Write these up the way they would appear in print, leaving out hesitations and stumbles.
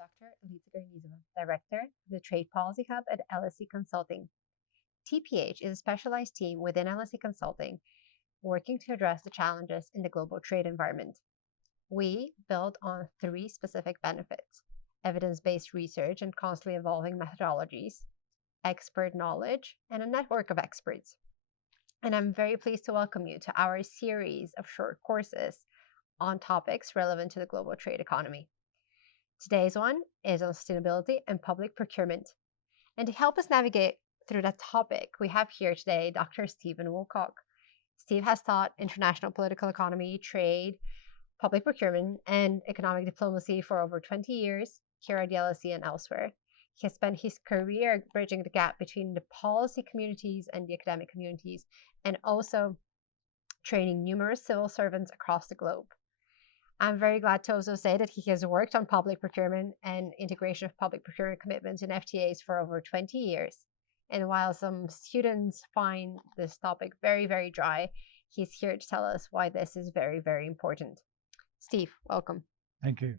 Dr. Elisa, Director of the Trade Policy Hub at LSE Consulting. TPH is a specialized team within LSE Consulting working to address the challenges in the global trade environment. We build on three specific benefits: evidence-based research and constantly evolving methodologies, expert knowledge, and a network of experts. And I'm very pleased to welcome you to our series of short courses on topics relevant to the global trade economy. Today's one is on sustainability and public procurement. And to help us navigate through that topic, we have here today Dr. Stephen Woolcock. Steve has taught international political economy, trade, public procurement, and economic diplomacy for over 20 years here at the LSE and elsewhere. He has spent his career bridging the gap between the policy communities and the academic communities, and also training numerous civil servants across the globe. I'm very glad to also say that he has worked on public procurement and integration of public procurement commitments in FTAs for over 20 years. And while some students find this topic very, very dry, he's here to tell us why this is very, very important. Steve, welcome. Thank you.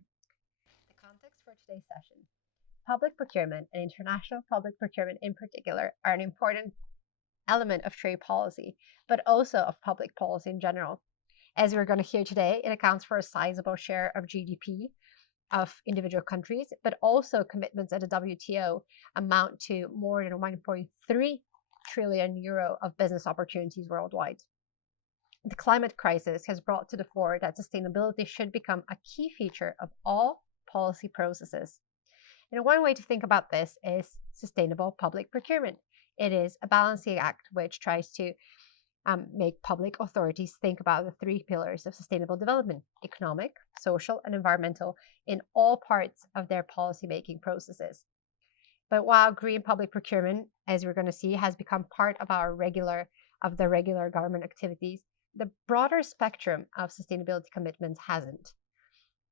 The context for today's session. Public procurement and international public procurement in particular are an important element of trade policy, but also of public policy in general. As we're going to hear today, it accounts for a sizable share of GDP of individual countries, but also commitments at the WTO amount to more than 1.3 trillion euro of business opportunities worldwide. The climate crisis has brought to the fore that sustainability should become a key feature of all policy processes. And one way to think about this is sustainable public procurement. It is a balancing act which tries to make public authorities think about the three pillars of sustainable development: economic, social, and environmental in all parts of their policymaking processes. But while green public procurement, as we're going to see, has become part of the regular government activities, the broader spectrum of sustainability commitments hasn't.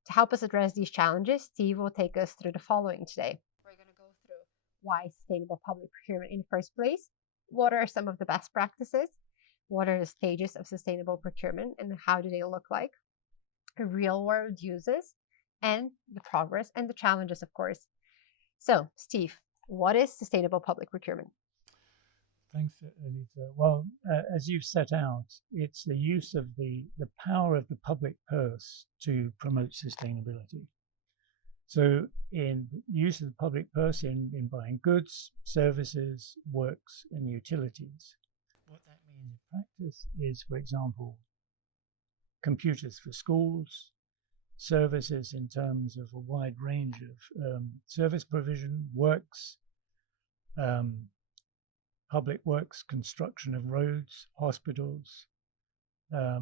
To help us address these challenges, Steve will take us through the following today. We're going to go through why sustainable public procurement in the first place, what are some of the best practices, what are the stages of sustainable procurement and how do they look like, real world uses, and the progress and the challenges, of course. So, Steve, what is sustainable public procurement? Thanks, Elisa. Well, as you've set out, it's the use of the power of the public purse to promote sustainability. So in use of the public purse in buying goods, services, works, and utilities. What that means in practice is, for example, computers for schools, services in terms of a wide range of service provision, works, public works, construction of roads, hospitals,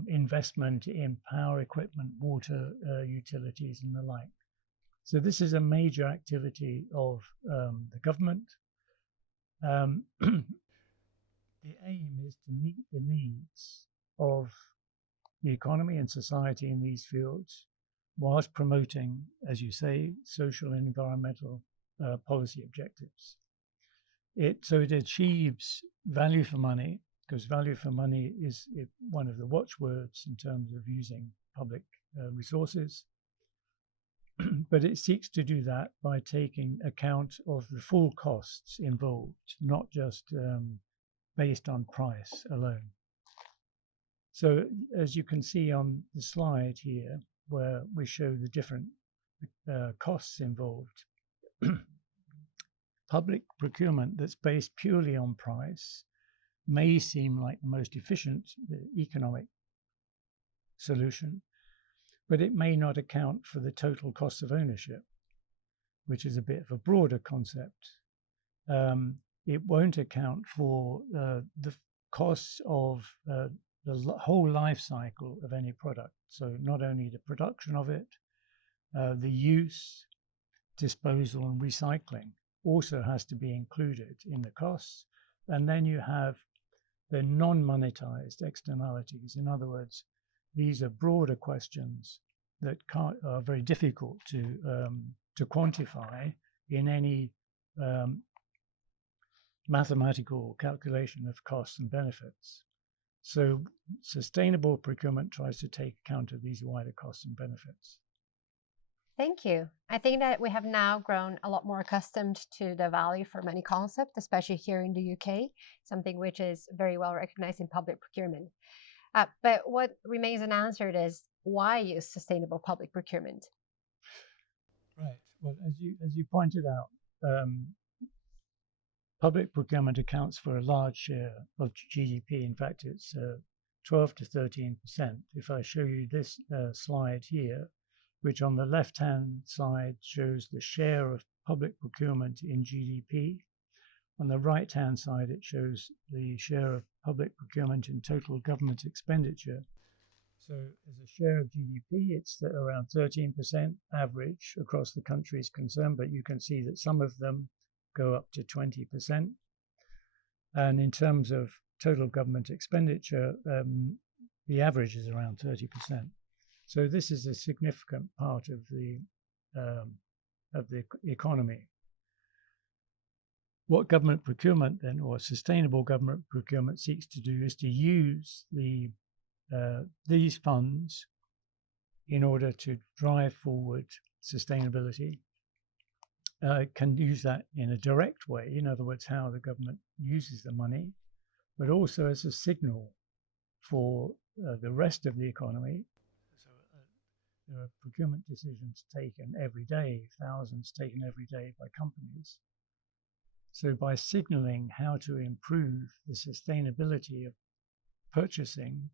investment in power equipment, water utilities, and the like. So this is a major activity of the government. The aim is to meet the needs of the economy and society in these fields, whilst promoting, as you say, social and environmental policy objectives. So it achieves value for money, because value for money is one of the watchwords in terms of using public resources. But it seeks to do that by taking account of the full costs involved, not just based on price alone. So as you can see on the slide here, where we show the different costs involved, public procurement that's based purely on price may seem like the most efficient economic solution, but it may not account for the total cost of ownership, which is a bit of a broader concept. It won't account for the costs of the whole life cycle of any product. So not only the production of it, the use, disposal, and recycling also has to be included in the costs. And then you have the non-monetized externalities. In other words, these are broader questions that are very difficult to quantify in any mathematical calculation of costs and benefits. So sustainable procurement tries to take account of these wider costs and benefits. Thank you. I think that we have now grown a lot more accustomed to the value for money concept, especially here in the UK, something which is very well recognized in public procurement. But what remains unanswered is why use sustainable public procurement? Right. Well, as you pointed out, public procurement accounts for a large share of GDP. In fact, it's 12 to 13%. If I show you this slide here, which on the left-hand side shows the share of public procurement in GDP. On the right-hand side, it shows the share of public procurement in total government expenditure. So as a share of GDP, it's around 13% average across the countries concerned, but you can see that some of them go up to 20%. And in terms of total government expenditure, the average is around 30%. So this is a significant part of the economy. What government procurement then, or sustainable government procurement, seeks to do is to use these funds in order to drive forward sustainability. Can use that in a direct way, in other words, how the government uses the money, but also as a signal for the rest of the economy. So there are procurement decisions taken every day, thousands taken every day by companies. So by signaling how to improve the sustainability of purchasing,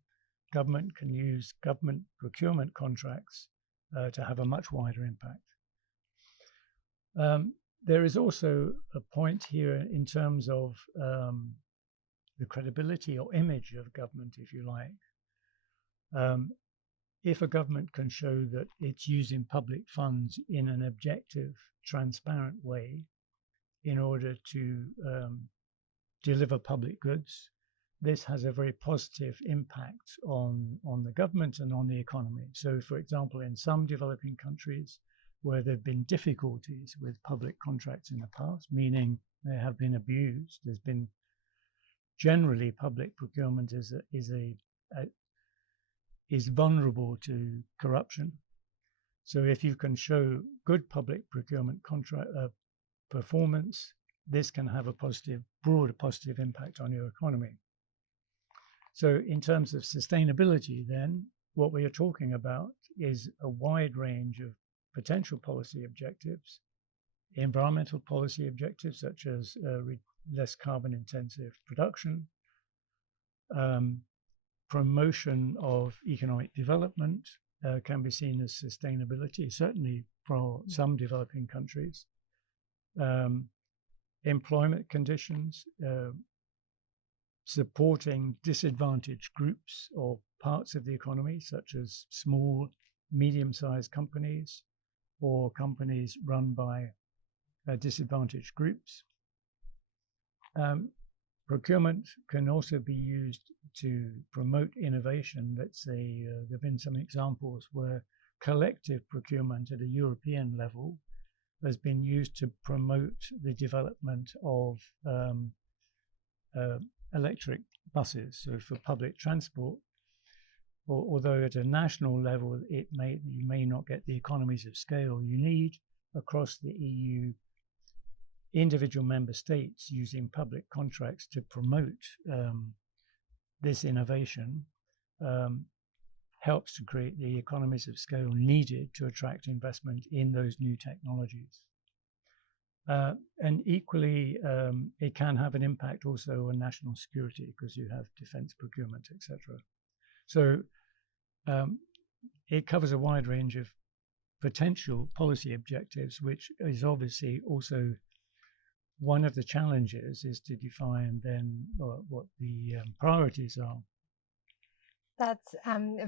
government can use government procurement contracts to have a much wider impact. There is also a point here in terms of the credibility or image of government, if you like. If a government can show that it's using public funds in an objective, transparent way in order to deliver public goods, this has a very positive impact on the government and on the economy. So, for example, in some developing countries where there have been difficulties with public contracts in the past, meaning they have been abused, there's been generally public procurement is vulnerable to corruption. So if you can show good public procurement contract performance, this can have a broader positive impact on your economy. So in terms of sustainability, then, what we are talking about is a wide range of potential policy objectives, environmental policy objectives such as less carbon intensive production, promotion of economic development can be seen as sustainability, certainly for some developing countries. Employment conditions, supporting disadvantaged groups or parts of the economy, such as small, medium-sized companies or companies run by disadvantaged groups. Procurement can also be used to promote innovation. Let's say there have been some examples where collective procurement at a European level has been used to promote the development of electric buses, so for public transport. Although at a national level you may not get the economies of scale you need, across the EU, individual member states using public contracts to promote this innovation helps to create the economies of scale needed to attract investment in those new technologies. And equally, it can have an impact also on national security because you have defense procurement, etc. So it covers a wide range of potential policy objectives, which is obviously also one of the challenges is to define then what the priorities are. That's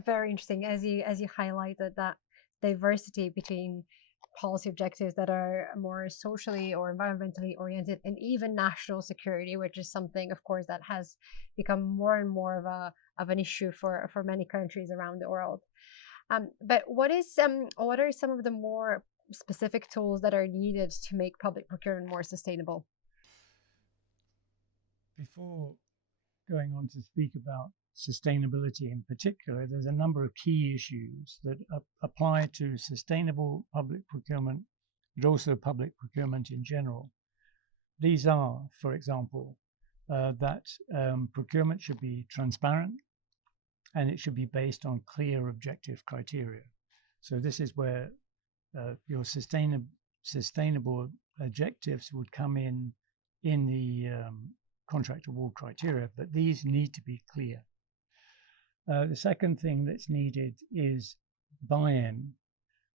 very interesting, as you highlighted that diversity between policy objectives that are more socially or environmentally oriented, and even national security, which is something, of course, that has become more and more of an issue for many countries around the world. But what are some of the more specific tools that are needed to make public procurement more sustainable? Before going on to speak about sustainability in particular, there's a number of key issues that apply to sustainable public procurement, but also public procurement in general. These are, for example, that procurement should be transparent and it should be based on clear objective criteria. So this is where your sustainable objectives would come in the contract award criteria, but these need to be clear. The second thing that's needed is buy-in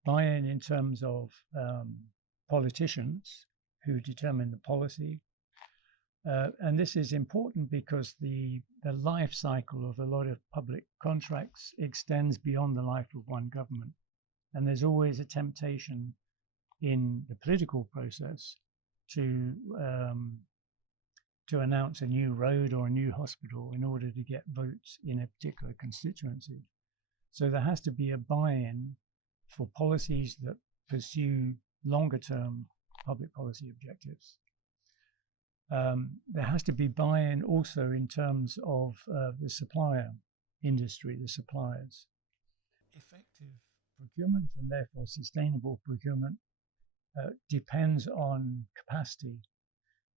in terms of politicians who determine the policy. And this is important because the life cycle of a lot of public contracts extends beyond the life of one government. And there's always a temptation in the political process to announce a new road or a new hospital in order to get votes in a particular constituency. So there has to be a buy-in for policies that pursue longer-term public policy objectives. There has to be buy-in also in terms of the supplier industry, the suppliers. Effective procurement and therefore sustainable procurement depends on capacity.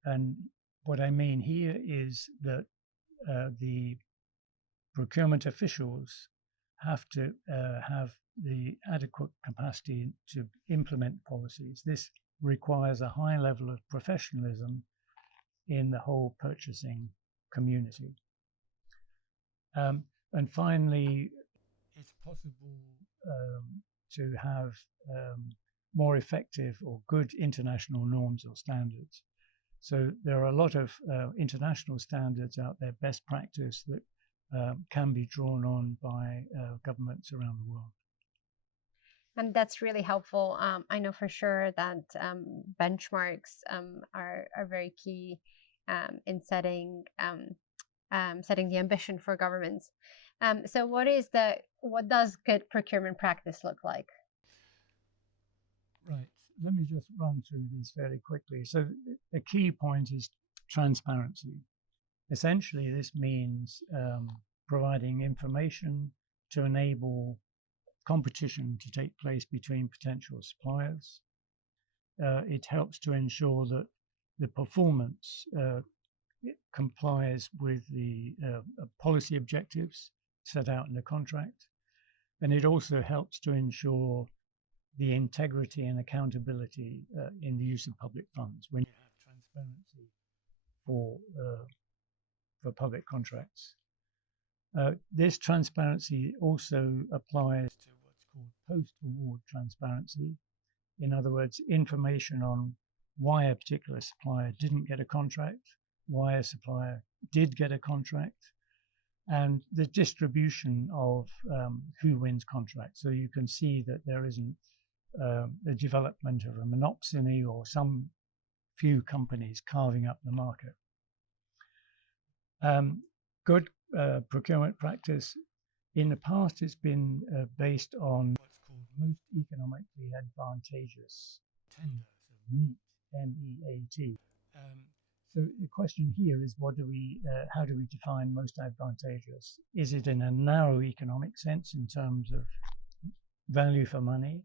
And what I mean here is that the procurement officials have to have the adequate capacity to implement policies. This requires a high level of professionalism in the whole purchasing community. And finally, it's possible to have more effective or good international norms or standards. So there are a lot of international standards out there, best practice that can be drawn on by governments around the world. And that's really helpful. I know for sure that benchmarks are very key in setting the ambition for governments. So what does good procurement practice look like? Right. Let me just run through these fairly quickly. So the key point is transparency. Essentially, this means providing information to enable competition to take place between potential suppliers. It helps to ensure that the performance complies with the policy objectives set out in the contract. And it also helps to ensure the integrity and accountability in the use of public funds when you have transparency for public contracts. This transparency also applies to what's called post-award transparency. In other words, information on why a particular supplier didn't get a contract, why a supplier did get a contract, and the distribution of who wins contracts. So you can see that there isn't the development of a monopsony or some few companies carving up the market. Good procurement practice in the past has been based on what's called most economically advantageous tender, so MEAT, M-E-A-T. So the question here is, how do we define most advantageous? Is it in a narrow economic sense in terms of value for money,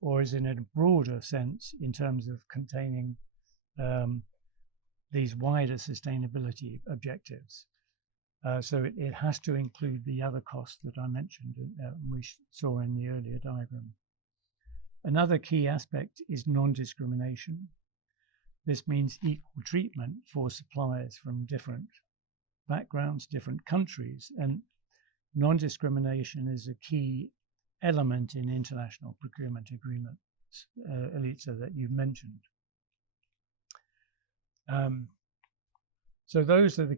or is it in a broader sense in terms of containing these wider sustainability objectives? So it has to include the other costs that I mentioned, we saw in the earlier diagram. Another key aspect is non-discrimination. This means equal treatment for suppliers from different backgrounds, different countries, and non-discrimination is a key element in international procurement agreements, Elitsa, that you've mentioned. So those are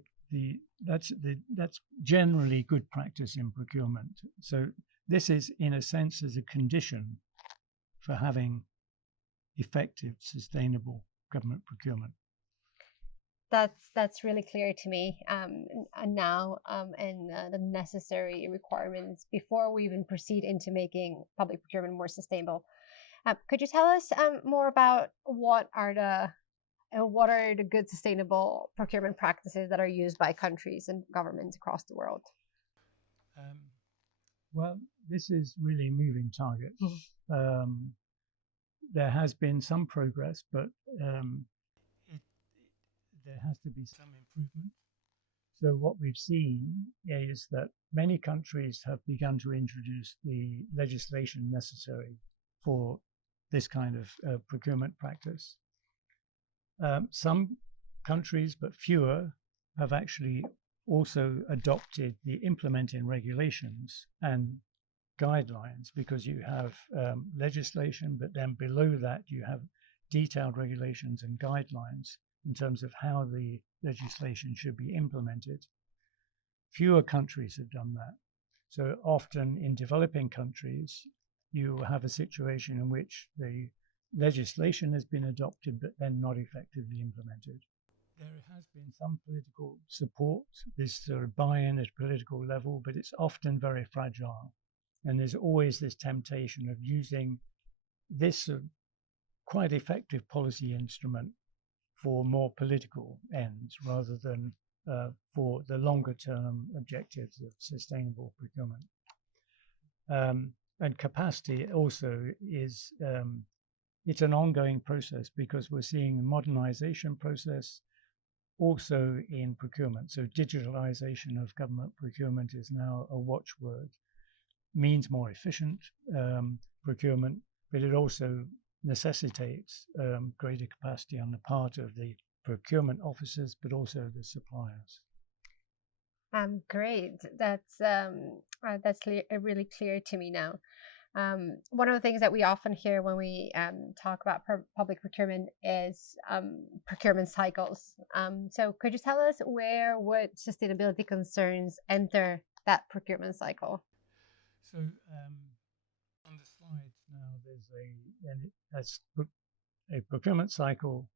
that's generally good practice in procurement. So this is, in a sense, as a condition for having effective, sustainable government procurement. That's really clear to me now, and the necessary requirements before we even proceed into making public procurement more sustainable. Could you tell us more about what are the good sustainable procurement practices that are used by countries and governments across the world? Well, this is really a moving target. There has been some progress, but there has to be some improvement. So what we've seen is that many countries have begun to introduce the legislation necessary for this kind of procurement practice. Some countries, but fewer, have actually also adopted the implementing regulations and guidelines, because you have legislation, but then below that you have detailed regulations and guidelines in terms of how the legislation should be implemented. Fewer countries have done that. So often in developing countries, you have a situation in which the legislation has been adopted, but then not effectively implemented. There has been some political support, this sort of buy-in at political level, but it's often very fragile. And there's always this temptation of using this quite effective policy instrument for more political ends rather than for the longer term objectives of sustainable procurement. And capacity also is, it's an ongoing process, because we're seeing the modernization process also in procurement. So digitalization of government procurement is now a watchword. Means more efficient procurement, but it also necessitates greater capacity on the part of the procurement officers, but also the suppliers. Great. That's really clear to me now. One of the things that we often hear when we talk about public procurement is procurement cycles. So could you tell us where would sustainability concerns enter that procurement cycle? So on the slides now, there's a procurement cycle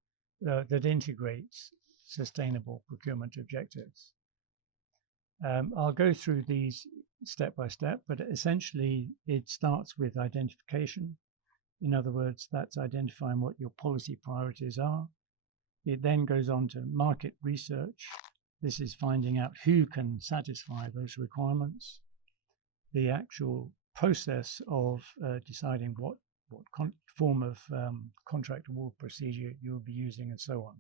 that integrates sustainable procurement objectives. I'll go through these step by step, but essentially it starts with identification. In other words, that's identifying what your policy priorities are. It then goes on to market research. This is finding out who can satisfy those requirements. The actual process of deciding what form of contract award procedure you'll be using, and so on.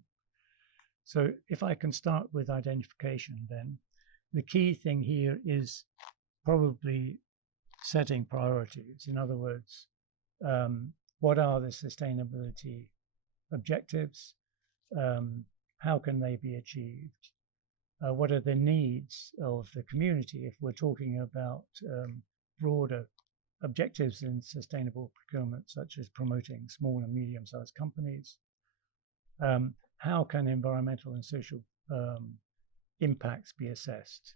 So if I can start with identification, then the key thing here is probably setting priorities. In other words, what are the sustainability objectives? How can they be achieved? What are the needs of the community if we're talking about broader objectives in sustainable procurement, such as promoting small and medium-sized companies? How can environmental and social impacts be assessed?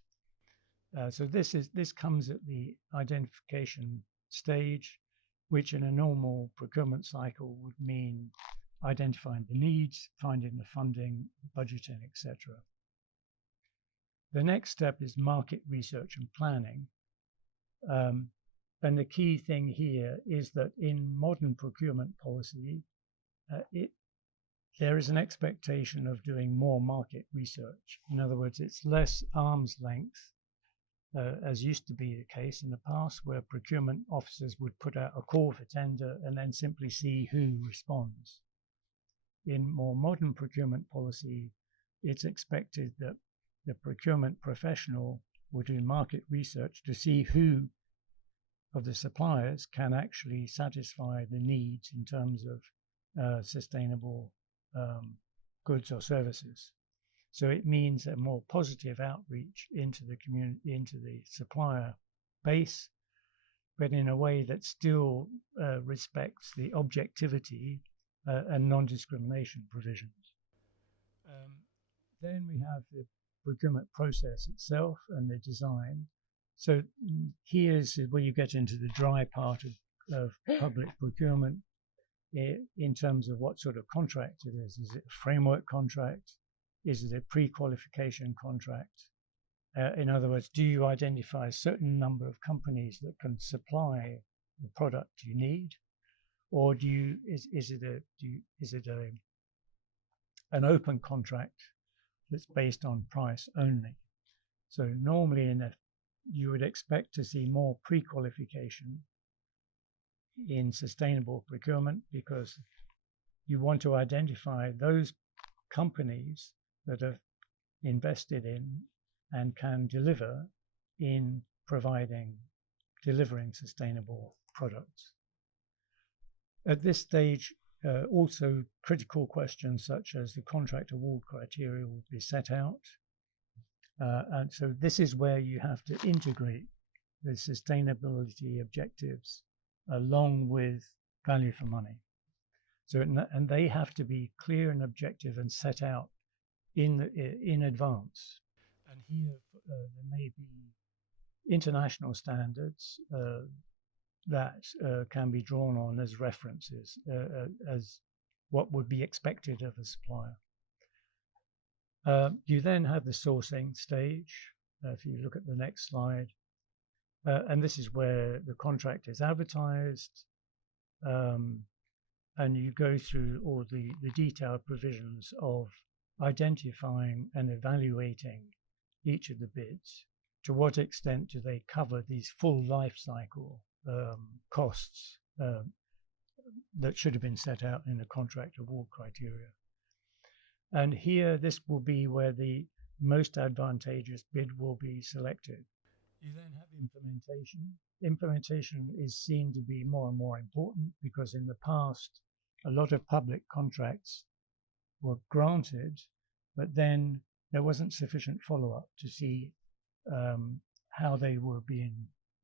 So this comes at the identification stage, which in a normal procurement cycle would mean identifying the needs, finding the funding, budgeting, etc. The next step is market research and planning. And the key thing here is that in modern procurement policy, there is an expectation of doing more market research. In other words, it's less arm's length, as used to be the case in the past, where procurement officers would put out a call for tender and then simply see who responds. In more modern procurement policy, it's expected that the procurement professional will do market research to see who of the suppliers can actually satisfy the needs in terms of sustainable goods or services. So it means a more positive outreach into the community, into the supplier base, but in a way that still respects the objectivity and non-discrimination provisions. Then we have the procurement process itself and the design. So here's where you get into the dry part of public procurement in terms of what sort of contract it is. Is it a framework contract? Is it a pre-qualification contract? In other words, do you identify a certain number of companies that can supply the product you need, or is it an open contract that's based on price only? So normally in a you would expect to see more pre-qualification in sustainable procurement, because you want to identify those companies that have invested in and can deliver in delivering sustainable products. At this stage, also critical questions such as the contract award criteria will be set out. And so this is where you have to integrate the sustainability objectives along with value for money. So, and they have to be clear and objective and set out in advance. And here there may be international standards that can be drawn on as references, as what would be expected of a supplier. You then have the sourcing stage. If you look at the next slide, and this is where the contract is advertised, and you go through all the detailed provisions of identifying and evaluating each of the bids. To what extent do they cover these full life cycle costs that should have been set out in the contract award criteria? And here, this will be where the most advantageous bid will be selected. You then have implementation. Implementation is seen to be more and more important, because in the past, a lot of public contracts were granted, but then there wasn't sufficient follow-up to see how they were being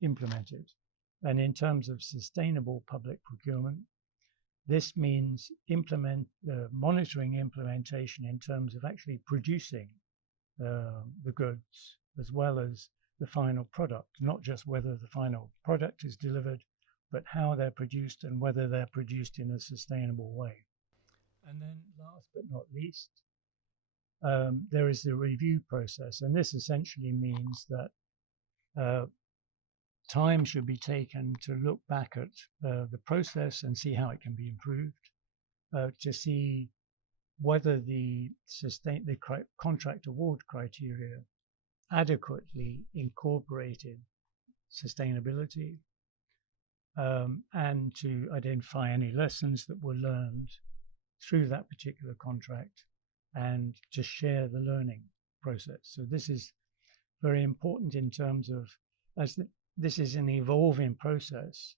implemented. And in terms of sustainable public procurement, this means monitoring implementation in terms of actually producing the goods as well as the final product, not just whether the final product is delivered, but how they're produced and whether they're produced in a sustainable way. And then last but not least, there is the review process. And this essentially means that time should be taken to look back at the process and see how it can be improved, to see whether the contract award criteria adequately incorporated sustainability, and to identify any lessons that were learned through that particular contract and to share the learning process. So this is very important in terms of, this is an evolving process.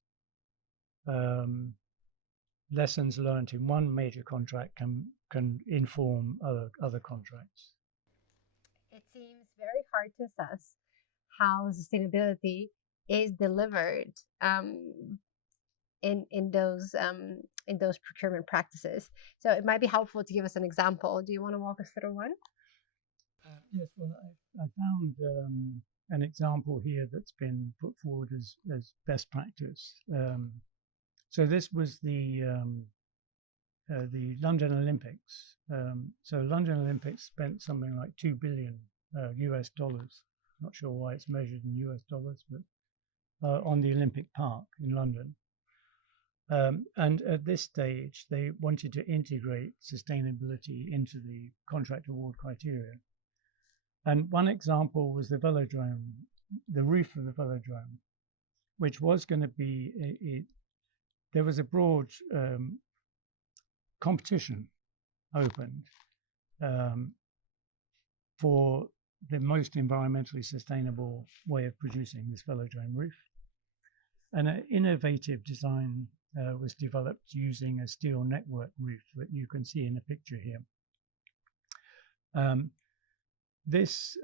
Lessons learned in one major contract can inform other contracts. It seems very hard to assess how sustainability is delivered in those procurement practices. So it might be helpful to give us an example. Do you want to walk us through one? Yes. Well, I found an example here that's been put forward as best practice. So this was the London Olympics. So London Olympics spent something like $2 billion US dollars. Not sure why it's measured in US dollars, but on the Olympic Park in London. And at this stage, they wanted to integrate sustainability into the contract award criteria. And one example was the velodrome, the roof of the velodrome, which was going to be, there was a broad competition opened for the most environmentally sustainable way of producing this velodrome roof. And an innovative design was developed using a steel network roof that you can see in the picture here. This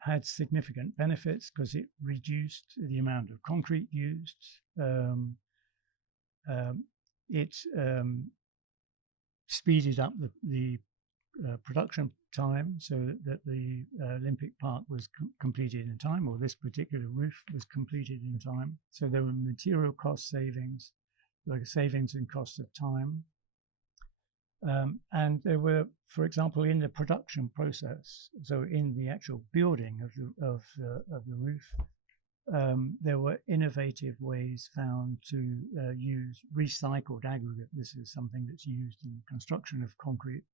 had significant benefits because it reduced the amount of concrete used. It speeded up the production time so that the Olympic Park was completed in time, or this particular roof was completed in time. So there were material cost savings, like savings in cost of time. And there were, for example, in the production process, so in the actual building of the roof, there were innovative ways found to use recycled aggregate. This is something that's used in construction of concrete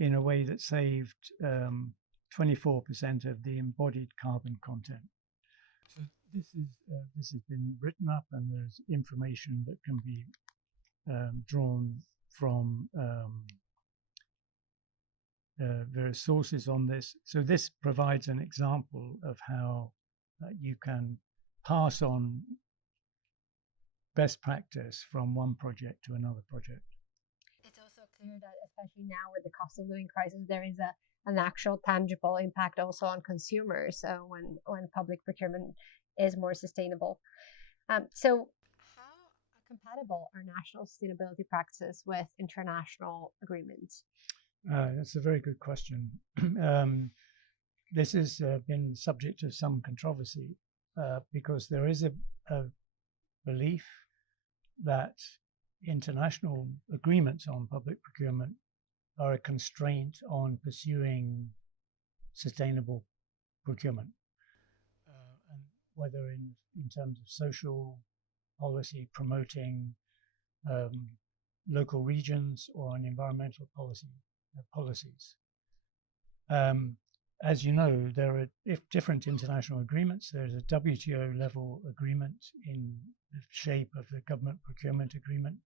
in a way that saved 24% of the embodied carbon content. So this has been written up, and there's information that can be drawn from various sources on this. So this provides an example of how you can pass on best practice from one project to another project. It's also clear that, especially now with the cost of living crisis, there is an actual tangible impact also on consumers when public procurement is more sustainable. So how compatible are national sustainability practices with international agreements? That's a very good question. This has been subject to some controversy because there is a belief that international agreements on public procurement are a constraint on pursuing sustainable procurement, and whether in terms of social policy promoting local regions or on environmental policies. As you know, there are different international agreements. There's a WTO level agreement in the shape of the government procurement agreement.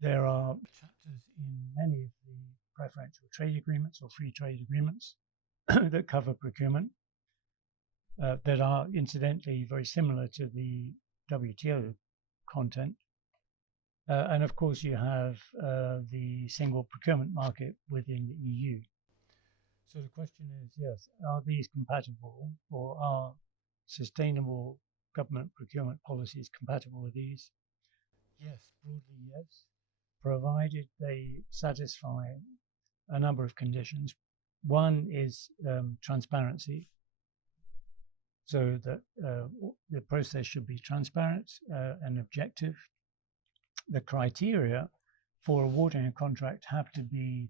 There are chapters in many of the preferential trade agreements or free trade agreements that cover procurement that are incidentally very similar to the WTO content. And of course, you have the single procurement market within the EU. So the question is, yes, are these compatible, or are sustainable government procurement policies compatible with these? Yes, broadly yes, provided they satisfy a number of conditions. One is transparency, so that the process should be transparent and objective. The criteria for awarding a contract have to be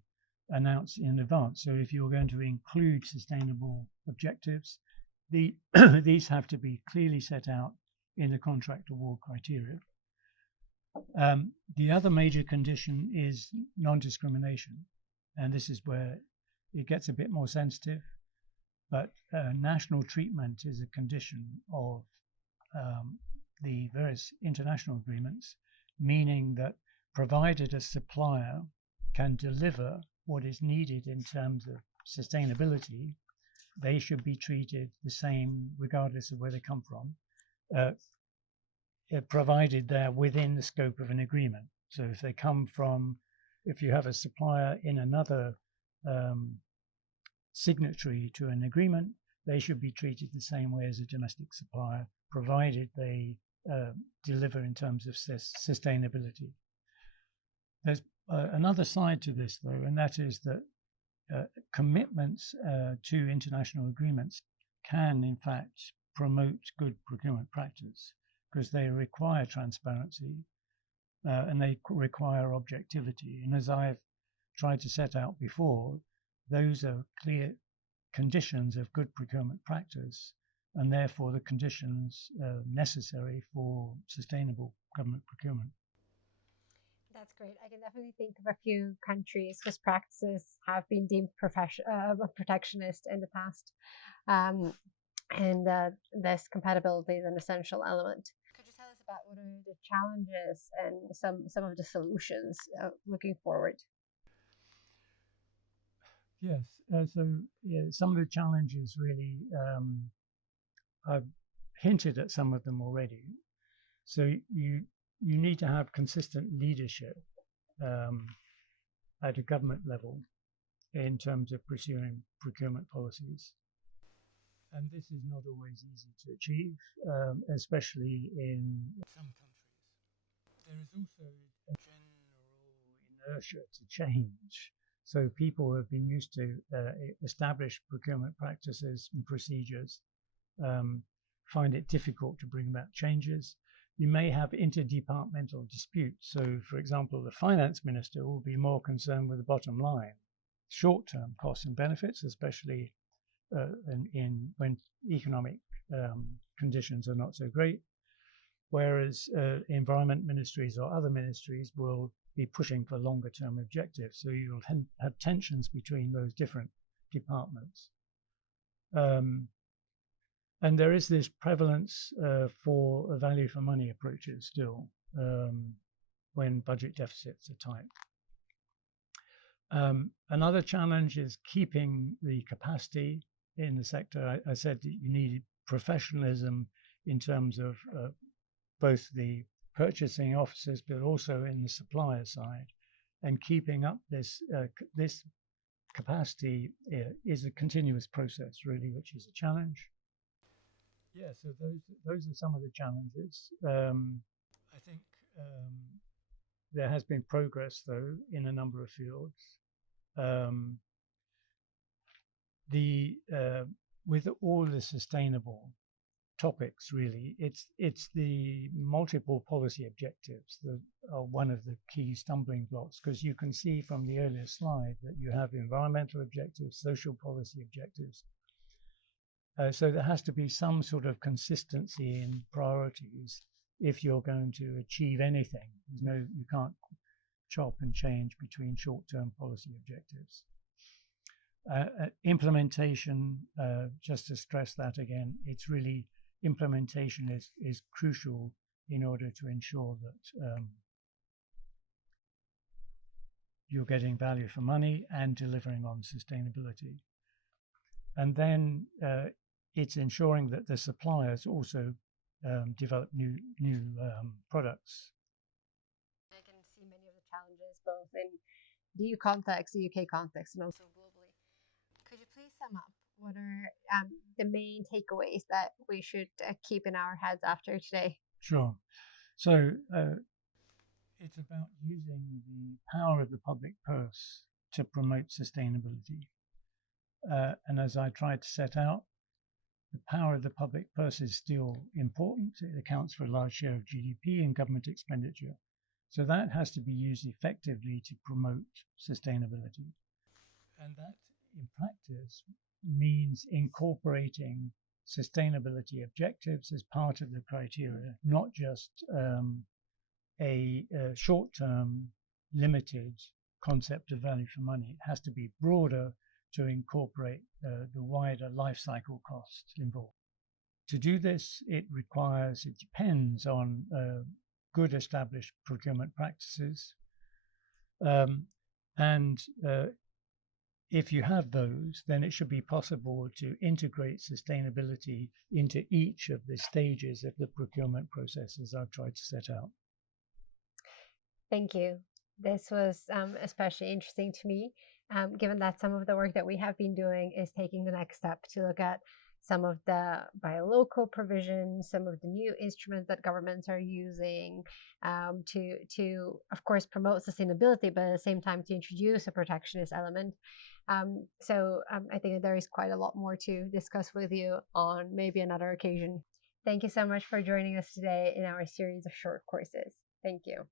announced in advance. So if you're going to include sustainable objectives, these have to be clearly set out in the contract award criteria. The other major condition is non-discrimination, and this is where it gets a bit more sensitive, but national treatment is a condition of the various international agreements, meaning that provided a supplier can deliver what is needed in terms of sustainability, they should be treated the same regardless of where they come from, provided they're within the scope of an agreement. So if you have a supplier in another signatory to an agreement, they should be treated the same way as a domestic supplier, provided they deliver in terms of sustainability. There's another side to this, though, and that is that commitments to international agreements can, in fact, promote good procurement practice because they require transparency and they require objectivity. And as I've tried to set out before, those are clear conditions of good procurement practice and therefore the conditions necessary for sustainable government procurement. That's great. I can definitely think of a few countries whose practices have been deemed protectionist in the past, and this compatibility is an essential element. Could you tell us about what are the challenges and some of the solutions looking forward? Yes. Some of the challenges really, I've hinted at some of them already. So you need to have consistent leadership at a government level in terms of pursuing procurement policies. And this is not always easy to achieve, especially in some countries. There is also a general inertia to change. So people who have been used to established procurement practices and procedures find it difficult to bring about changes. You may have interdepartmental disputes. So, for example, the finance minister will be more concerned with the bottom line, short-term costs and benefits, especially when economic conditions are not so great, whereas environment ministries or other ministries will be pushing for longer-term objectives. So you'll have tensions between those different departments. And there is this prevalence for value for money approaches still when budget deficits are tight. Another challenge is keeping the capacity in the sector. I said that you need professionalism in terms of both the purchasing officers, but also in the supplier side. And keeping up this capacity is a continuous process, really, which is a challenge. Yeah, so those are some of the challenges. I think there has been progress, though, in a number of fields. With all the sustainable topics, really, it's the multiple policy objectives that are one of the key stumbling blocks, because you can see from the earlier slide that you have environmental objectives, social policy objectives. So there has to be some sort of consistency in priorities if you're going to achieve anything. You can't chop and change between short-term policy objectives. Implementation, just to stress that again, it's really implementation is crucial in order to ensure that you're getting value for money and delivering on sustainability. And then it's ensuring that the suppliers also develop new products. I can see many of the challenges both in the EU context, the UK context, and also globally. Could you please sum up what are the main takeaways that we should keep in our heads after today? Sure. So it's about using the power of the public purse to promote sustainability. And as I tried to set out, the power of the public purse is still important. It accounts for a large share of GDP and government expenditure. So that has to be used effectively to promote sustainability. And that, in practice, means incorporating sustainability objectives as part of the criteria, not just a short-term, limited concept of value for money. It has to be broader to incorporate the wider life cycle costs involved. To do this, it depends on good established procurement practices. If you have those, then it should be possible to integrate sustainability into each of the stages of the procurement process, as I've tried to set out. Thank you. This was especially interesting to me, given that some of the work that we have been doing is taking the next step to look at some of the buy-local provisions, some of the new instruments that governments are using to, of course, promote sustainability, but at the same time to introduce a protectionist element. So I think there is quite a lot more to discuss with you on maybe another occasion. Thank you so much for joining us today in our series of short courses. Thank you.